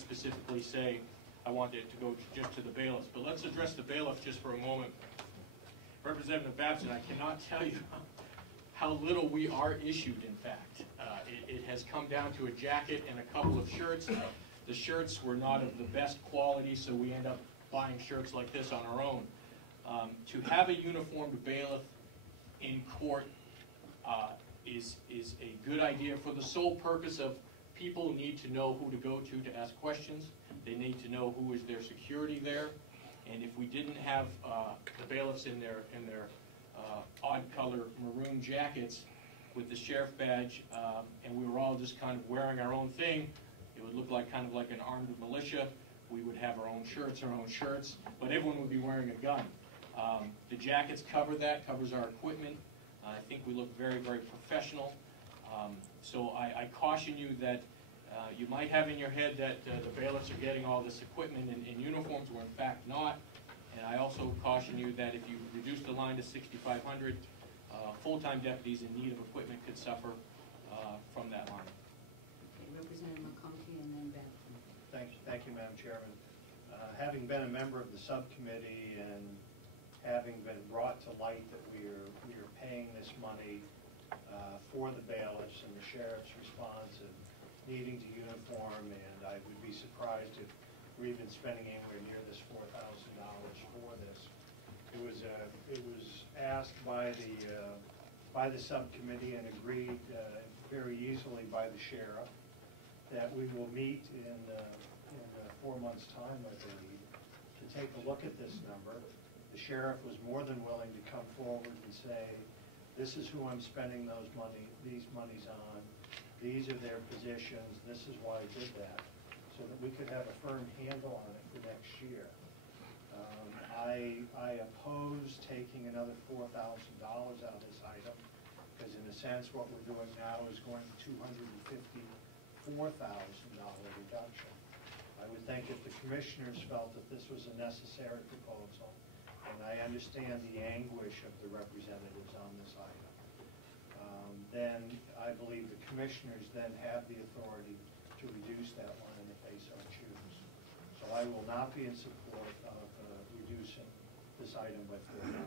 can't specifically say I want it to go just to the bailiffs. But let's address the bailiffs just for a moment. Representative Babson, I cannot tell you how little we are issued, in fact. It has come down to a jacket and a couple of shirts. The shirts were not of the best quality, so we end up buying shirts like this on our own. To have a uniformed bailiff in court is a good idea for the sole purpose of people need to know who to go to ask questions. They need to know who is their security there. And if we didn't have the bailiffs in their odd color maroon jackets with the sheriff badge, and we were all just kind of wearing our own thing, it would look like kind of like an armed militia. We would have our own shirts, but everyone would be wearing a gun. The jackets cover that, covers our equipment. I think we look very, very professional. So I caution you that you might have in your head that the bailiffs are getting all this equipment in uniforms, where in fact not. And I also caution you that if you reduce the line to 6,500, full-time deputies in need of equipment could suffer from that line. Okay, Representative McConkey and then Babson. Thank you, Madam Chairman. Having been a member of the subcommittee and having been brought to light that we are paying this money for the bailiffs and the sheriff's response and needing to uniform, and I would be surprised if we're even spending anywhere near this $4,000 for this. It was asked by the subcommittee and agreed very easily by the sheriff that we will meet in 4 months' time, I believe, to take a look at this number. The sheriff was more than willing to come forward and say, this is who I'm spending these monies on. These are their positions. This is why I did that, so that we could have a firm handle on it for next year. I oppose taking another $4,000 out of this item, because in a sense what we're doing now is going to $254,000 reduction. I would think if the commissioners felt that this was a necessary proposal, and I understand the anguish of the representatives on this item, then I believe the commissioners then have the authority to reduce that line if they so choose. So I will not be in support of reducing this item by $4,000.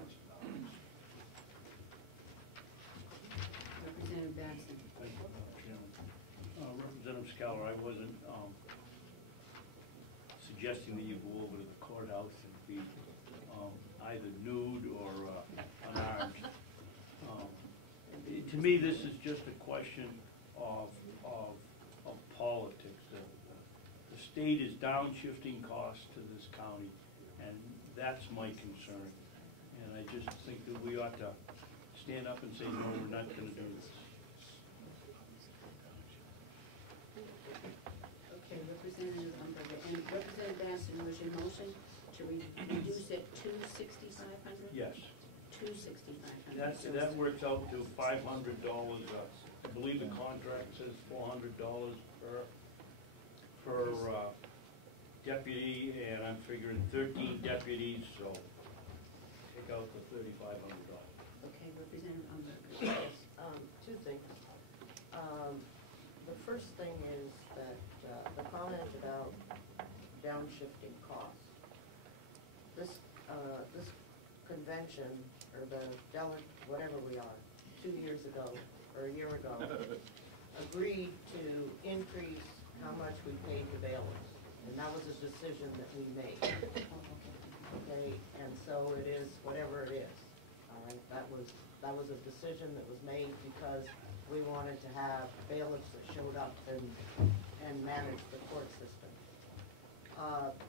Representative Babson. Thank you, Representative Scaller, I wasn't suggesting that you go over to the courthouse and be either nude or unarmed. To me, this is just a question of politics. The state is downshifting costs to this county, and that's my concern. And I just think that we ought to stand up and say, no, we're not going to do this. Okay, Representative Babson, was your motion to reduce it to 6,500? Yes. To 6,500. That works out to $500. I believe the contract says $400 per deputy, and I'm figuring 13 deputies, so take out the $3,500. Okay, Representative Umberger. Yes, two things. The first thing is that the comment about downshifting costs. This convention, or the delegate, whatever we are, 2 years ago, or a year ago, agreed to increase how much we paid the bailiffs. And that was a decision that we made. Okay, and so it is whatever it is. All right, that was a decision that was made because we wanted to have bailiffs that showed up and managed the court system.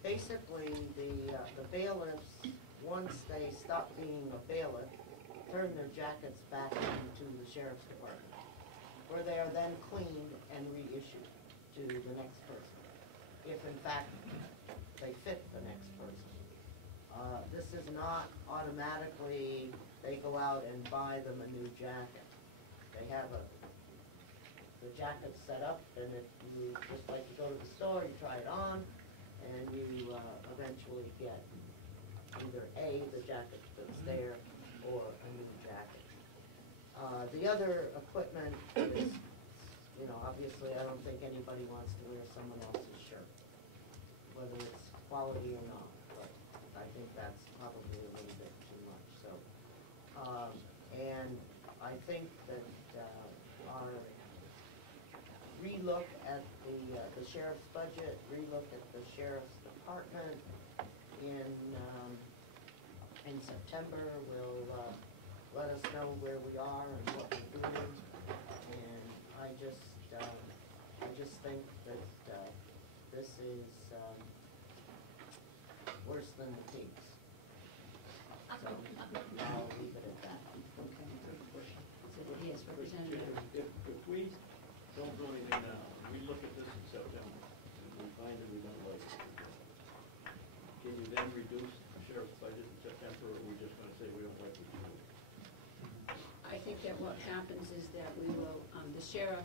Basically, the bailiffs, once they stop being a bailiff, turn their jackets back into the sheriff's department, where they are then cleaned and reissued to the next person, if in fact they fit the next person. This is not automatically they go out and buy them a new jacket. They have the jacket set up, and if you just like to go to the store, you try it on, and you eventually get either the jacket that's there or a new jacket. The other equipment is, obviously I don't think anybody wants to wear someone else's shirt. quality or not, but I think that's probably a little bit too much, so. And I think that our relook at the sheriff's budget, relook at the sheriff's department in September will let us know where we are and what we're doing. And I just think that this is worse than the pigs. So I'll leave it at that. Okay. So, yes, Representative. If we don't do anything now, we look at this in September, and we find that we don't like it, can you then reduce the sheriff's budget in September, or are we just gonna say we don't like it? I think that what happens is that we will, the sheriff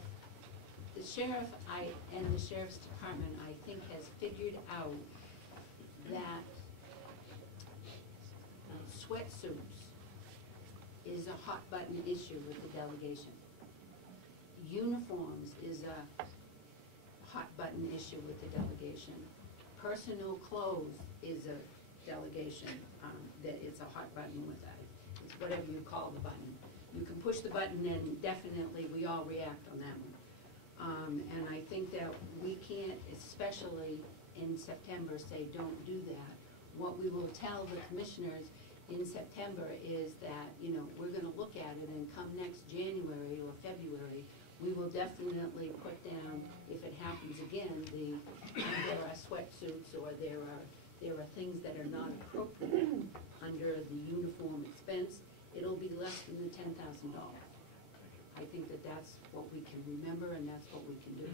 and the sheriff's department, I think, has figured out that sweatsuits is a hot button issue with the delegation. Uniforms is a hot button issue with the delegation. Personal clothes is a delegation, that it's a hot button with that. It's whatever you call the button. You can push the button and definitely we all react on that one. And I think that we can't, especially in September, say don't do that. What we will tell the commissioners in September is that, you know, we're gonna look at it and come next January or February, we will definitely put down, if it happens again, there are sweatsuits or there are things that are not appropriate under the uniform expense. It'll be less than the $10,000. I think that that's what we can remember and that's what we can do.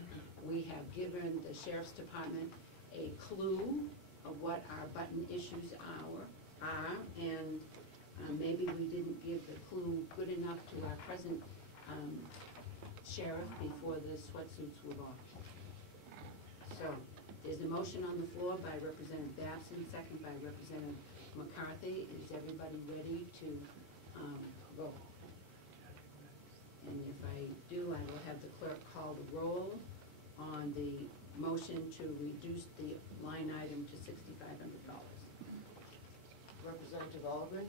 We have given the sheriff's department a clue of what our button issues are, and maybe we didn't give the clue good enough to our present sheriff before the sweatsuits were bought. So, there's a motion on the floor by Representative Babson, second by Representative McCarthy. Is everybody ready to vote? And if I do, I will have the clerk call the roll on the motion to reduce the line item to $6,500. Representative Aldrin?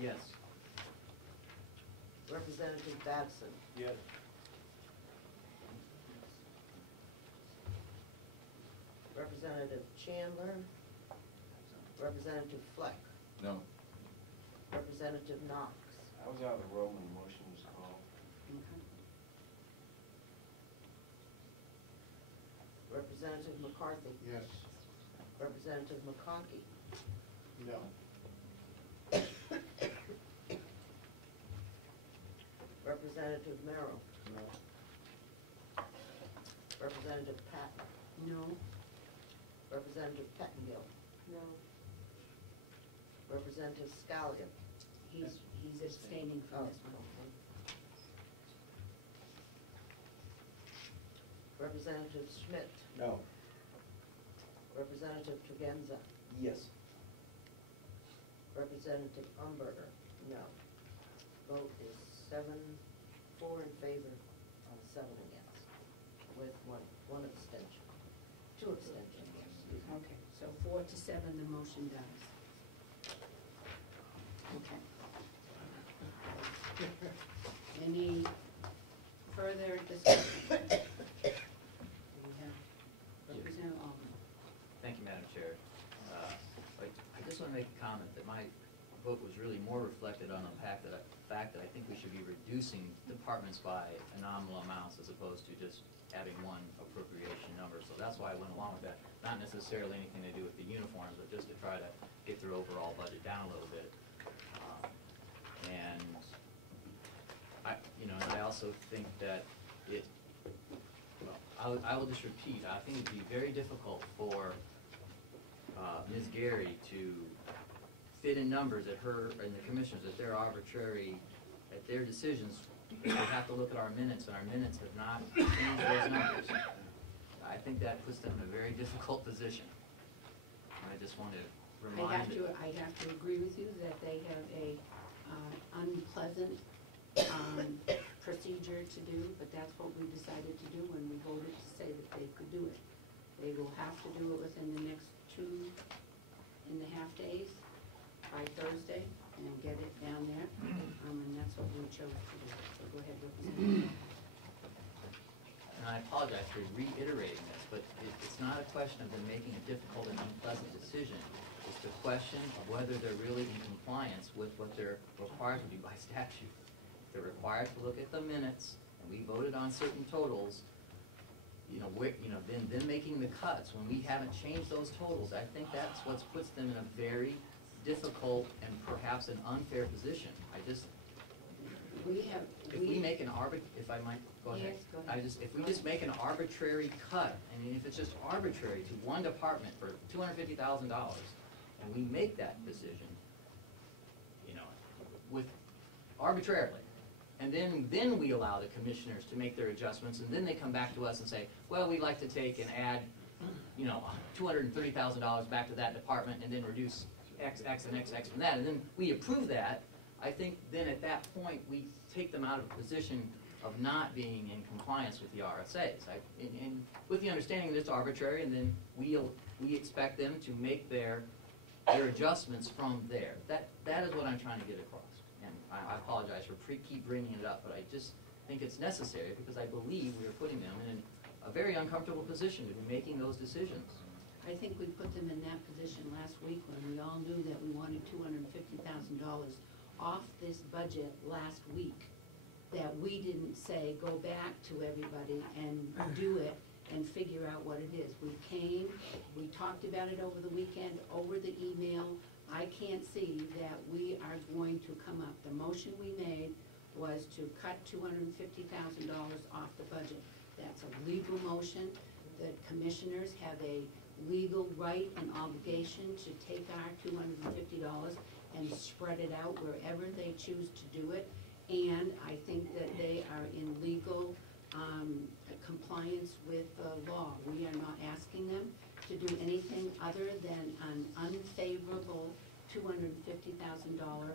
Yes. Representative Babson? Yes. Representative Chandler? Representative Fleck? No. Representative Knox? I was out of the room when the motion was called. Okay. Representative McCarthy? Yes. Representative McConkey? No. Representative Merrill? No. Representative Patton? No. Representative Pettingill? No. Representative Scallion? He's abstaining from this one. Okay. Representative Schmidt? No. Representative Tregenza? Yes. Representative Umberger? No. Vote is 7-4 in favor, 7 against, with one abstention. 2 abstentions, excuse me. Okay, so 4-7, the motion dies. Okay. Any further discussion? We have Representative Alden. Thank you, Madam Chair. I just want to make a comment that my vote was really more reflected on the fact that I think we should be reducing departments by nominal amounts as opposed to just having one appropriation number. So that's why I went along with that. Not necessarily anything to do with the uniforms, but just to try to get their overall budget down a little bit. And I also think that I will just repeat, I think it'd be very difficult for Ms. Gary to fit in numbers at her and the commissioners, that they're arbitrary, at their decisions. We have to look at our minutes, and our minutes have not changed those numbers. I think that puts them in a very difficult position. I just want to remind I have to agree with you that they have a unpleasant procedure to do, but that's what we decided to do when we voted to say that they could do it. They will have to do it within the next 2.5 days, by Thursday, and get it down there, and that's what we chose to do. So go ahead, Representative. And I apologize for reiterating this, but it's not a question of them making a difficult and unpleasant decision. It's the question of whether they're really in compliance with what they're required to do by statute. If they're required to look at the minutes, and we voted on certain totals, then them making the cuts when we haven't changed those totals, I think that's what puts them in a very difficult and perhaps an unfair position. If we make an if I might, go ahead. Yes, go ahead. If we just make an arbitrary cut, I mean, if it's just arbitrary to one department for $250,000, and we make that decision, with arbitrarily, and then we allow the commissioners to make their adjustments, and then they come back to us and say, well, we'd like to take and add, $230,000 back to that department, and then reduce X, X, and X, X from that, and then we approve that. I think then at that point, we take them out of a position of not being in compliance with the RSAs. And with the understanding that it's arbitrary, and then we expect them to make their adjustments from there. That is what I'm trying to get across. And I apologize for keep bringing it up, but I just think it's necessary because I believe we are putting them in a very uncomfortable position to be making those decisions. I think we put them in that position last week when we all knew that we wanted $250,000 off this budget last week, that we didn't say, go back to everybody and do it and figure out what it is. We came, we talked about it over the weekend, over the email. I can't see that we are going to come up. The motion we made was to cut $250,000 off the budget. That's a legal motion. The commissioners have a legal right and obligation to take our $250 and spread it out wherever they choose to do it. And I think that they are in legal compliance with the law. We are not asking them to do anything other than an unfavorable $250,000,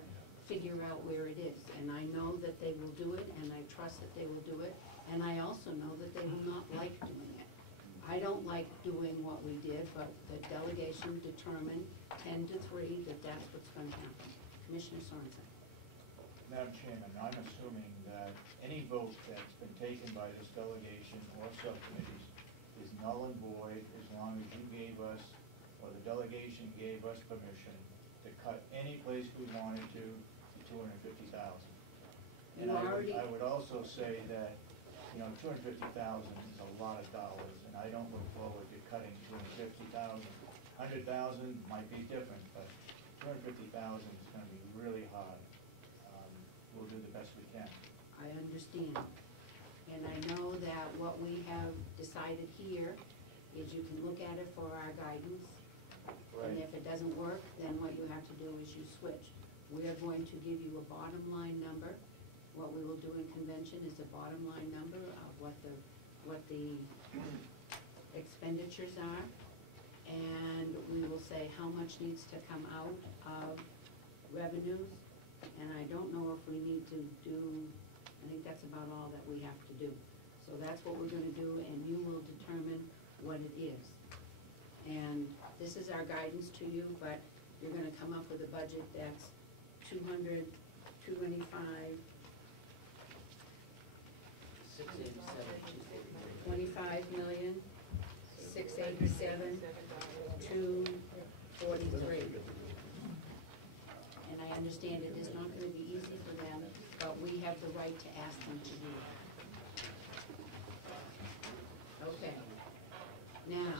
figure out where it is. And I know that they will do it, and I trust that they will do it, and I also know that they will not like doing it. I don't like doing what we did, but the delegation determined 10-3 that that's what's going to happen. Commissioner Sorensen. Madam Chairman, I'm assuming that any vote that's been taken by this delegation or subcommittees is null and void as long as you gave us, or the delegation gave us permission to cut any place we wanted to $250,000. And I would also say that, $250,000 is a lot of dollars, and I don't look forward to cutting $250,000. $100,000 might be different, but $250,000 is going to be really hard. We'll do the best we can. I understand. And I know that what we have decided here is you can look at it for our guidance. Right. And if it doesn't work, then what you have to do is you switch. We are going to give you a bottom line number. What we will do in convention is a bottom line number of what the expenditures are. And we will say how much needs to come out of revenues. And I don't know if we need to do, I think that's about all that we have to do. So that's what we're gonna do, and you will determine what it is. And this is our guidance to you, but you're gonna come up with a budget that's 225, 25,687,243. And I understand it is not gonna be easy for them, but we have the right to ask them to do it. Okay. Now,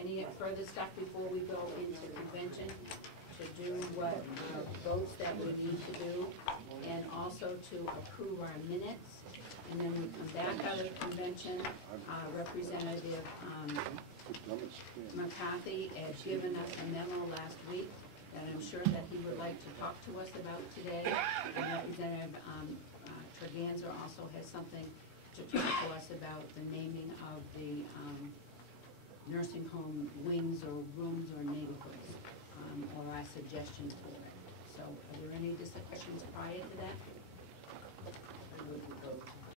any further stuff before we go into convention to do what votes that we need to do, and also to approve our minutes? And then we come back out of convention, Representative McCarthy had given us a memo last week that I'm sure that he would like to talk to us about today. And Representative Treganza also has something to talk to us about the naming of the nursing home wings or rooms or neighborhoods, or our suggestions for it. So are there any discussions prior to that? I wouldn't go to